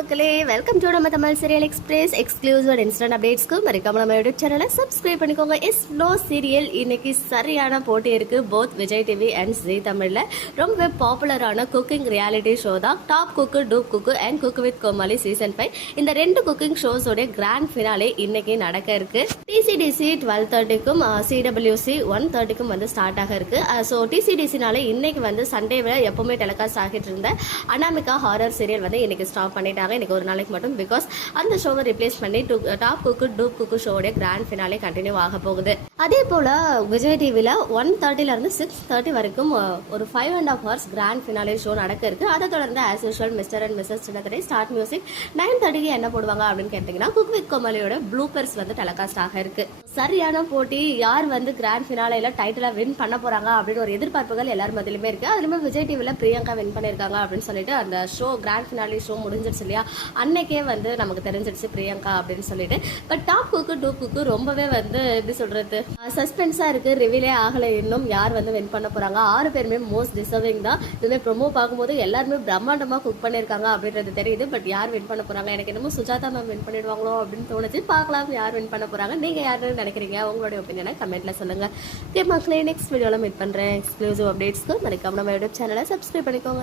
மக்களே welcome to நம்ம Tamil serial express exclusive and instant அப்டேட்ஸ்க்கு மறக்காம நம்ம யூடியூப் சேனலை சப்ஸ்கிரைப் பண்ணிக்கோங்க. இஸ் லோ சீரியல் இன்னைக்கு சரியான போட்டி இருக்கு. Both Vijay TV and Zee தமிழ்ல. ரொம்ப பாப்புலரான குக்கிங் ரியாலிட்டி ஷோ தான். Top cook dupe cook and cook with Comali season five இந்த ரெண்டு குக்கிங் ஷோஸோட கிராண்ட் ஃபினாலே இன்னைக்கு நடக்க இருக்கு. டிசிடிசி டுவெல் தேர்ட்டிக்கும் சிடபிள்யூசி ஒன் தேர்ட்டிக்கும் வந்து ஸ்டார்ட் ஆக இருக்கு. ஸோ டிசிடிசினால இன்னைக்கு வந்து சண்டேவில் எப்பவுமே டெலிகாஸ்ட் ஆகிட்டு இருந்த அனாமிகா ஹாரர் சீரியல் வந்து இன்னைக்கு ஸ்டாப் பண்ணிட்டாங்க. இன்னைக்கு ஒரு நாளைக்கு மட்டும் பிகாஸ் அந்த ஷோவை ரிப்ளேஸ் பண்ணி டாப் குக்கு டூப் குக்கு ஷோடைய கிராண்ட் ஃபினாலே கண்டினியூ ஆக போகுது. அதே போல விஜய் டிவியில் ஒன் தேர்ட்டில இருந்து சிக்ஸ் தேர்ட்டி வரைக்கும் uh, ஒரு five and half hours grand finale show நடக்க இருக்கு. அதை தொடர்ந்து as usual mister and missus Chinnathirai start music nine தேர்ட்டிக்கு என்ன போடுவாங்க அப்படின்னு கேட்டிங்கன்னா குக் வித் கோமலியோட ப்ளூப்பர்ஸ் வந்து டெலகாஸ்ட் ஆக இருக்கு. சரியான போட்டி யார் வந்து கிராண்ட் ஃபினாலையில் டைட்டிலாக வின் பண்ண போகிறாங்க அப்படின்னு ஒரு எதிர்பார்ப்புகள் எல்லார் மத்தியிலுமே இருக்கு. அதுலேயுமே விஜய் டிவியில் பிரியங்கா வின் பண்ணியிருக்காங்க அப்படின்னு சொல்லிட்டு அந்த ஷோ கிராண்ட் ஃபினாலே ஷோ முடிஞ்சிருச்சு இல்லையா? அன்னைக்கே வந்து நமக்கு தெரிஞ்சிருச்சு பிரியங்கா அப்படின்னு சொல்லிட்டு. But top cook dupe cook ரொம்பவே வந்து எப்படி சொல்றது? சஸ்பென்ஸா இருக்கு. ரிவீலே ஆகல. இன்னும் யார் வந்து வின் பண்ண போறாங்க? ஆறு பேருமே மோஸ்ட் டிசர்விங் தான். இதுவுமே ப்ரொமோ பார்க்கும்போது எல்லாருமே பிரம்மாண்டமா குக் பண்ணியிருக்காங்க அப்படின்றது தெரியுது. பட் யார் வின் பண்ண போறாங்க? எனக்கு என்னமோ சுஜாதா மேம் வின் பண்ணிடுவாங்களோ அப்படின்னு தோணுச்சு. பார்க்கலாம் யார் வின் பண்ண போறாங்க. நீங்க யாருன்னு நினைக்கிறீங்க? உங்களுடைய ஒப்பீனியனை கமெண்ட்ல சொல்லுங்க. ஓகே மக்களே நெக்ஸ்ட் வீடியோல மீட் பண்றேன். எக்ஸ்க்ளூசிவ் அப்டேட்ஸ்க்கு மறக்காம நம்ம யூடியூப் சேனலை சப்ஸ்கிரைப் பண்ணிக்கோங்க.